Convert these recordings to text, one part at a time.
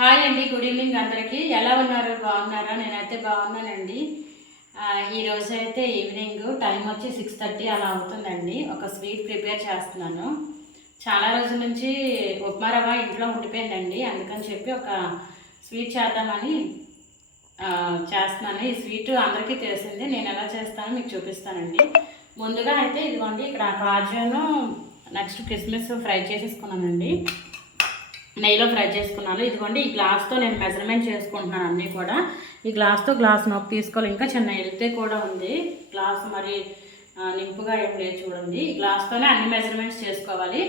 Hi అండి, good evening అందరికీ. ఎలా ఉన్నారు? బాగున్నారా? నేనైతే బాగున్నానండి. ఈరోజు అయితే ఈవినింగ్ టైం వచ్చి 6:30 అలా అవుతుందండి. ఒక స్వీట్ ప్రిపేర్ చేస్తున్నాను. చాలా రోజుల నుంచి ఉప్మా రవ్వ ఇంట్లో ఉండిపోయిందండి. అందుకని చెప్పి ఒక స్వీట్ చేద్దామని చేస్తున్నాను. ఈ స్వీట్ అందరికీ తెలిసిందే. నేను ఎలా చేస్తానో మీకు చూపిస్తానండి. ముందుగా అయితే ఇదిగోండి, ఇక్కడ కాజును నెక్స్ట్ కిస్మిస్ ఫ్రై చేసేసుకున్నానండి. నెయ్యిలో ఫ్రై చేసుకున్నాను. ఇదిగోండి, ఈ గ్లాస్తో నేను మెజర్మెంట్ చేసుకుంటున్నాను అన్నీ కూడా. ఈ గ్లాస్తో గ్లాస్ నొప్పి తీసుకోవాలి. ఇంకా చిన్న ఎలితే కూడా ఉంది. గ్లాస్ మరి నింపుగా ఏం లేదు చూడండి. ఈ గ్లాస్తోనే అన్ని మెజర్మెంట్స్ చేసుకోవాలి.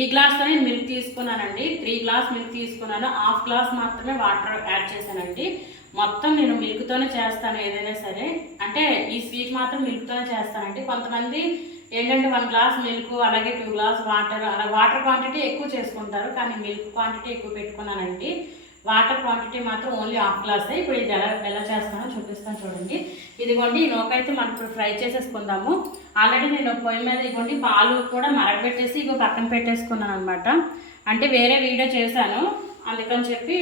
ఈ గ్లాస్తోనే మిల్క్ తీసుకున్నానండి. 3 గ్లాస్ మిల్క్ తీసుకున్నాను. హాఫ్ గ్లాస్ మాత్రమే వాటర్ యాడ్ చేశానండి. మొత్తం నేను మిల్క్తోనే చేస్తాను ఏదైనా సరే. అంటే ఈ స్వీట్ మాత్రం మిల్క్తోనే చేస్తానండి. కొంతమంది ఏంటంటే 1 గ్లాస్ మిల్క్ అలాగే 2 గ్లాస్ వాటర్, అలా వాటర్ క్వాంటిటీ ఎక్కువ చేసుకుంటారు. కానీ మిల్క్ క్వాంటిటీ ఎక్కువ పెట్టుకున్నానండి. వాటర్ క్వాంటిటీ మాత్రం ఓన్లీ హాఫ్ గ్లాసే. ఇప్పుడు ఇది ఎలా చేస్తానో చూపిస్తాను చూడండి. ఇదిగోండి, ఈ నూకైతే మనం ఇప్పుడు ఫ్రై చేసేసుకుందాము. ఆల్రెడీ నేను పొయ్యి మీద ఇదిగోండి పాలు కూడా మరగబెట్టేసి ఇగో పక్కన పెట్టేసుకున్నాను అనమాట. అంటే వేరే వీడియో చేశాను, అందుకని చెప్పి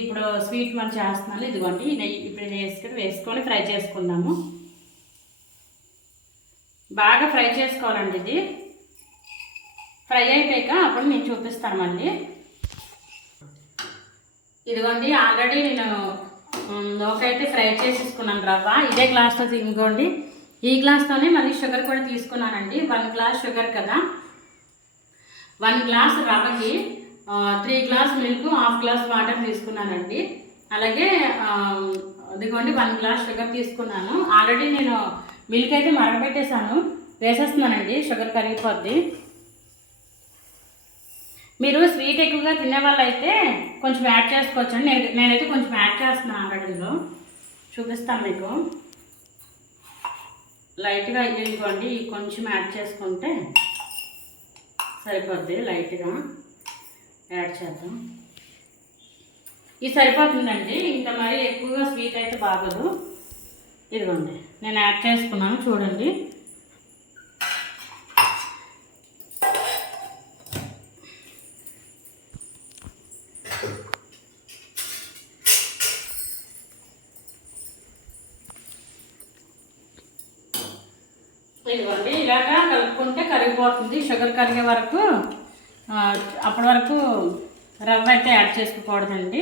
ఇప్పుడు స్వీట్ మనం చేస్తున్నాను. ఇదిగోండి నెయ్యి ఇప్పుడు వేసుకొని ఫ్రై చేసుకుందాము. బాగా ఫ్రై చేసుకోవాలండి. ఇది ఫ్రై అయిపోయాక అప్పుడు నేను చూపిస్తాను మళ్ళీ. ఇదిగోండి, ఆల్రెడీ నేను నూకైతే ఫ్రై చేసేసుకున్నాను రవ్వ. ఇదే గ్లాస్తో ఇంకోండి, ఈ గ్లాస్తోనే మళ్ళీ షుగర్ కూడా తీసుకున్నానండి. 1 గ్లాస్ షుగర్ కదా, 1 గ్లాస్ రవ్వకి 3 glass milk, half glass water తీసుకున్నానండి. అలాగే ఇదిగోండి 1 గ్లాస్ షుగర్ తీసుకున్నాను. ఆల్రెడీ నేను మిల్క్ అయితే మరగబెట్టేశాను, వేసేస్తున్నానండి. షుగర్ కరిగిపోద్ది. మీరు స్వీట్ ఎక్కువగా తినే వాళ్ళు అయితే కొంచెం యాడ్ చేసుకోవచ్చండి. నేనైతే కొంచెం యాడ్ చేస్తున్నాను. ఆల్రెడీలో చూపిస్తాను మీకు. లైట్గా ఇదిగోండి, కొంచెం యాడ్ చేసుకుంటే సరిపోద్ది. లైట్గా యాడ్ చేద్దాం. ఇది సరిపోతుందండి. ఇంకా మరి ఎక్కువగా స్వీట్ అయితే బాగోదు. ఇదిగోండి, నేను యాడ్ చేసుకున్నాను చూడండి. ఇదిగోండి, ఇలాగా కలుపుకుంటే కరిగిపోతుంది. షుగర్ కరిగే వరకు, అప్పటి వరకు రవ్వ అయితే యాడ్ చేసుకోకూడదండి.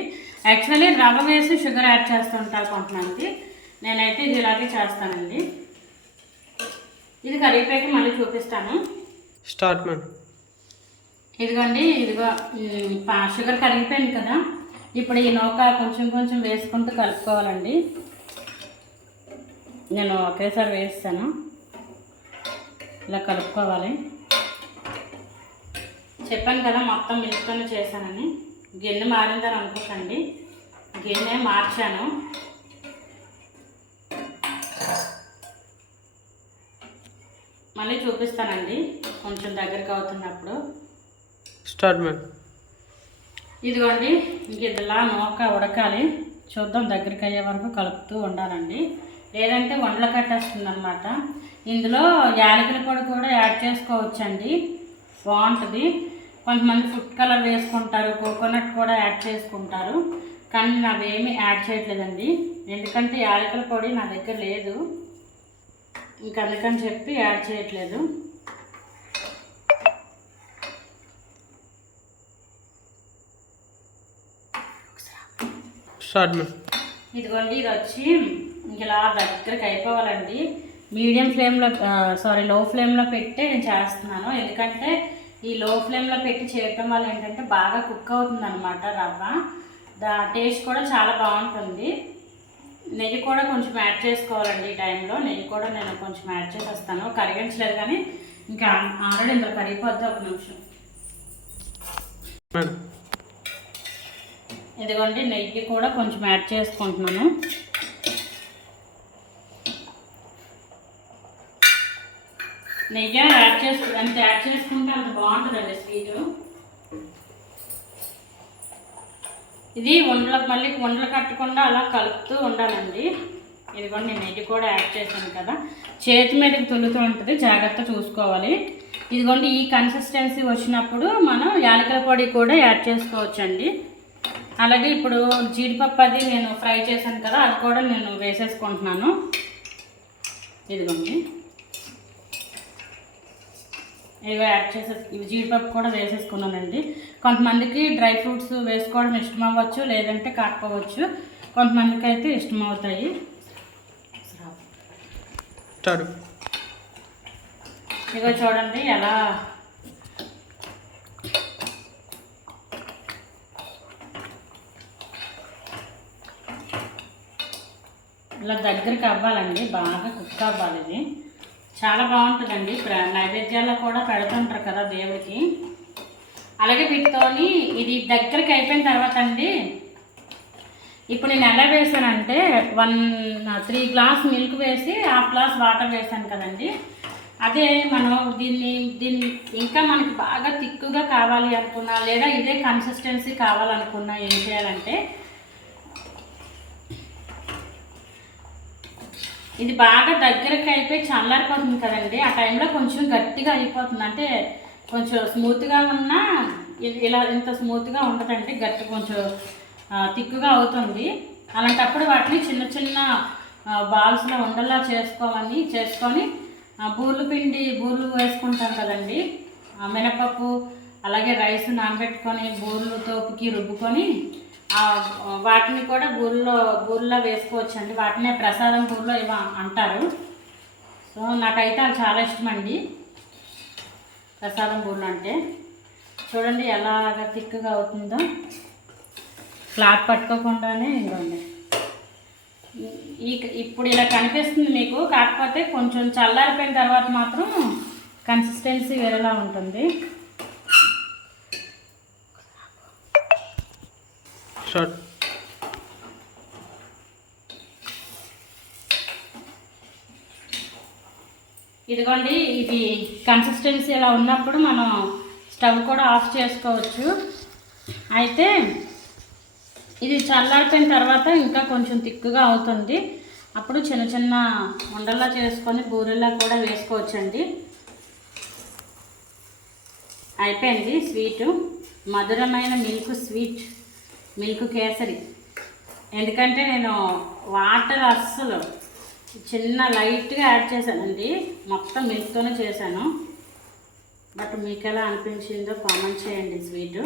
యాక్చువల్లీ రవ్వ వేసి షుగర్ యాడ్ చేస్తుంటారు కొంతమంది. నేనైతే ఇది ఇలాగే చేస్తానండి. ఇది కరిగిపోయాక మళ్ళీ చూపిస్తాను. Start madam. ఇదిగోండి, ఇదిగో షుగర్ కరిగిపోయింది కదా. ఇప్పుడు ఈ నూక కొంచెం కొంచెం వేసుకుంటూ కలుపుకోవాలండి. నేను ఒకేసారి వేస్తాను. ఇలా కలుపుకోవాలి. చెప్పాను కదా మొత్తం మిల్క్తోనే చేశానని. గిన్నె మారిందని అనుకోకండి, గిన్నె మార్చాను. మళ్ళీ చూపిస్తానండి కొంచెం దగ్గరికి అవుతున్నప్పుడు. Start madam. ఇదిగోండి, ఇదిలా నూక ఉడకాలి. చూద్దాం, దగ్గరికి అయ్యే వరకు కలుపుతూ ఉండాలండి. లేదంటే వండలు కట్టేస్తుంది అనమాట. ఇందులో యాలకుల పొడి కూడా యాడ్ చేసుకోవచ్చండి, బాగుంటుంది. కొంతమంది ఫుడ్ కలర్ వేసుకుంటారు, కోకోనట్ కూడా యాడ్ చేసుకుంటారు. కానీ నేను అవేమీ యాడ్ చేయట్లేదండి, ఎందుకంటే యాలకుల పొడి నా దగ్గర లేదు. ఇంకా అందుకని చెప్పి యాడ్ చేయట్లేదు. ఇదిగోండి, ఇది వచ్చి ఇలా దగ్గరికి అయిపోవాలండి. మీడియం ఫ్లేమ్లో లో ఫ్లేమ్లో పెట్టి నేను చేస్తున్నాను. ఎందుకంటే ఈ లో ఫ్లేమ్లో పెట్టి చేయటం వల్ల ఏంటంటే బాగా కుక్ అవుతుంది అనమాట రవ్వ. టేస్ట్ కూడా చాలా బాగుంటుంది. నెయ్యి కూడా కొంచెం యాడ్ చేసుకోవాలండి. ఈ టైంలో నెయ్యి కూడా నేను కొంచెం యాడ్ చేసేస్తాను. కరిగించలేదు కానీ ఇంకా ఆల్రెడీ ఇందులో కరిగిపోద్ది. ఒక నిమిషం. ఇదిగోండి, నెయ్యి కూడా కొంచెం యాడ్ చేసుకుంటున్నాను. నెయ్యి యాడ్ చేసుకుంటే అంత బాగుంటుందండి స్వీటు. ఇది మళ్ళీ ఉండలు కట్టకుండా అలా కలుపుతూ ఉండాలండి. ఇదిగోండి, నేను నెయ్యి కూడా యాడ్ చేశాను కదా, చేతి మీదకి తుల్లుతూ ఉంటుంది, జాగ్రత్త చూసుకోవాలి. ఇదిగోండి, ఈ కన్సిస్టెన్సీ వచ్చినప్పుడు మనం యాలకుల పొడి కూడా యాడ్ చేసుకోవచ్చండి. అలాగే ఇప్పుడు జీడిపప్పు అది నేను ఫ్రై చేశాను కదా, అది కూడా నేను వేసేసుకుంటున్నాను. ఇదిగోండి, ఇవి యాడ్ ఇవి జీడిపప్పు కూడా వేసేసుకున్నానండి. కొంతమందికి డ్రై ఫ్రూట్స్ వేసుకోవడం ఇష్టం అవ్వచ్చు, లేదంటే కాకపోవచ్చు. కొంతమందికి అయితే ఇష్టం అవుతాయి. ఇగో చూడండి ఎలా ఇలా దగ్గరికి అవ్వాలండి, బాగా కుక్ అవ్వాలి. ఇది చాలా బాగుంటుందండి. నైవేద్యాల్లో కూడా పెడుతుంటారు కదా దేవుడికి. అలాగే వీటితోని ఇది దగ్గరికి అయిపోయిన తర్వాత అండి, ఇప్పుడు నేను ఎలా వేసానంటే 3 గ్లాస్ మిల్క్ వేసి 1/2 గ్లాస్ వాటర్ వేసాను కదండి. అదే మనం దీన్ని ఇంకా మనకి బాగా తిక్కుగా కావాలి అనుకున్నా, లేదా ఇదే కన్సిస్టెన్సీ కావాలనుకున్నా ఏం చేయాలంటే, ఇది బాగా దగ్గరకు అయిపోయి చల్లారిపోతుంది కదండి. ఆ టైంలో కొంచెం గట్టిగా అయిపోతుంది, అంటే కొంచెం స్మూత్గా ఉన్నా ఇలా ఇంత స్మూత్గా ఉండదండి, గట్టి కొంచెం తిక్కుగా అవుతుంది. అలాంటప్పుడు వాటిని చిన్న చిన్న బాల్స్లో ఉండలా చేసుకొని బూర్లు వేసుకుంటాం కదండి. మినపప్పు అలాగే రైస్ నానబెట్టుకొని బూర్లు తోపుకి రుబ్బుకొని వాటిని కూడా బూర్లో వేసుకోవచ్చు అండి. వాటినే ప్రసాదం బూర్లో ఇవ అంటారు. సో నాకైతే అది చాలా ఇష్టం అండి, ప్రసాదం బూర్లు అంటే. చూడండి ఎలాగ తిక్కుగా అవుతుందో, క్లాత్ పట్టుకోకుండానే. ఇవ్వండి, ఇప్పుడు ఇలా కనిపిస్తుంది మీకు. కాకపోతే కొంచెం చల్లారిపోయిన తర్వాత మాత్రం కన్సిస్టెన్సీ వేరేలా ఉంటుంది. ఇదిగోండి, ఇది కన్సిస్టెన్సీ ఇలా ఉన్నప్పుడు మనం స్టవ్ కూడా ఆఫ్ చేసుకోవచ్చు. అయితే ఇది చల్లారిపోయిన తర్వాత ఇంకా కొంచెం తిక్కుగా అవుతుంది. అప్పుడు చిన్న చిన్న ఉండల్లా చేసుకొని బూరెల్లా కూడా వేసుకోవచ్చండి. అయిపోయింది స్వీటు, మధురమైన మిల్క్ కేసరి. ఎందుకంటే నేను వాటర్ అస్సలు చిన్న లైట్గా యాడ్ చేశానండి, మొత్తం మిల్క్తోనే చేశాను. బట్ మీకు ఎలా అనిపించిందో కామెంట్ చేయండి. స్వీటు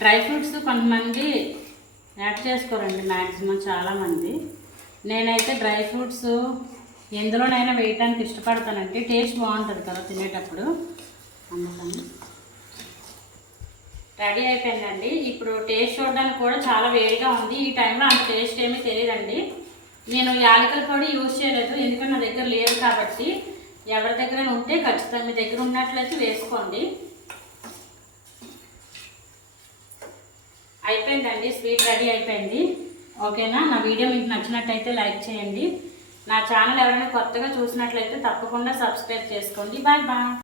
డ్రై ఫ్రూట్స్ కొంతమంది యాడ్ చేసుకోరండి, మ్యాక్సిమం చాలామంది. నేనైతే డ్రై ఫ్రూట్స్ ఎందులోనైనా వేయటానికి ఇష్టపడతానండి, టేస్ట్ బాగుంటుంది కదా తినేటప్పుడు, అందుకని. రెడీ అయిపోయిందండి. ఇప్పుడు టేస్ట్ చూడడానికి కూడా చాలా వేడిగా ఉంది. ఈ టైంలో అంత టేస్ట్ ఏమీ తెలియదండి. నేను యాలకుల పొడి యూజ్ చేయలేదు, ఎందుకంటే నా దగ్గర లేదు కాబట్టి. ఎవరి దగ్గర ఉంటే ఖచ్చితంగా మీ దగ్గర ఉన్నట్లయితే వేసుకోండి. అయిపోయిందండి, స్వీట్ రెడీ అయిపోయింది. ఓకేనా? నా వీడియో మీకు నచ్చినట్టయితే లైక్ చేయండి. నా ఛానల్ ఎవరైనా కొత్తగా చూసినట్లయితే తప్పకుండా సబ్స్క్రైబ్ చేసుకోండి. Bye bye.